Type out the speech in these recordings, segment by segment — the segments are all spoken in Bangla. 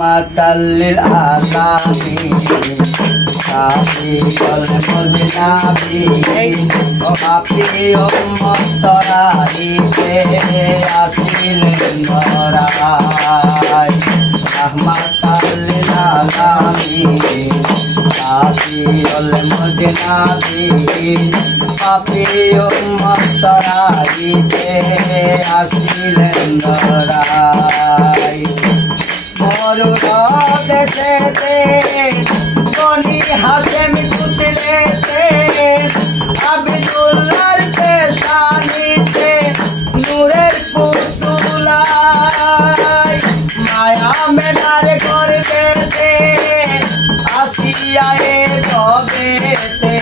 মাতাল্লিল আলামিন সাফিউল মুজনাবিন আপনি উম্মত তরাইতে আসিলেন নরায় রাহমাতাল্লিল আলামিন সাফিউল মুজনাবিন আপনি উম্মত তরাইতে আসিলেন নরায় দেশেতে গনি হাসেম কুতলেতে আব্দুল্লাহর পেশানিতে নূরের পুতুলাই মায়া মেনার গর্বেতে আসিয়ায়ে রবেতে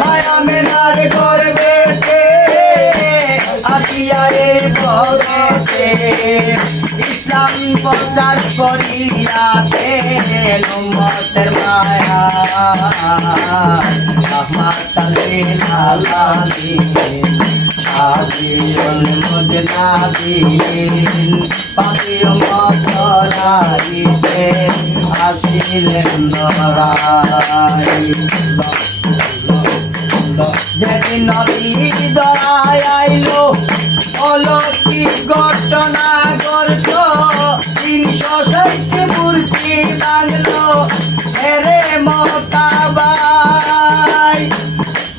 মায়া মেনার গর্বেতে আসিয়ায়ে রবেতে ইসলাম প্রচার করিয়াতে উম্মতের মায়া রাহমাতাল্লিল আলামিন সাফিউল মুজনাবিন পাপী উম্মত তরাইতে আসিলেন নরায় যেদিন নবী দরায় আইলো অলৌকিক ঘটনা ঘটল 360 মূর্তি ভাঙলো এরে মহতাবাই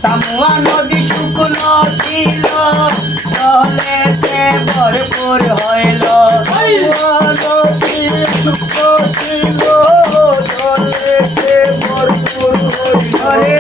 তামুয়া নদী শুকনো ছিল জলেতে ভরপুর হইল নদী শুকনো ছিল জলেতে ভরপুর হইল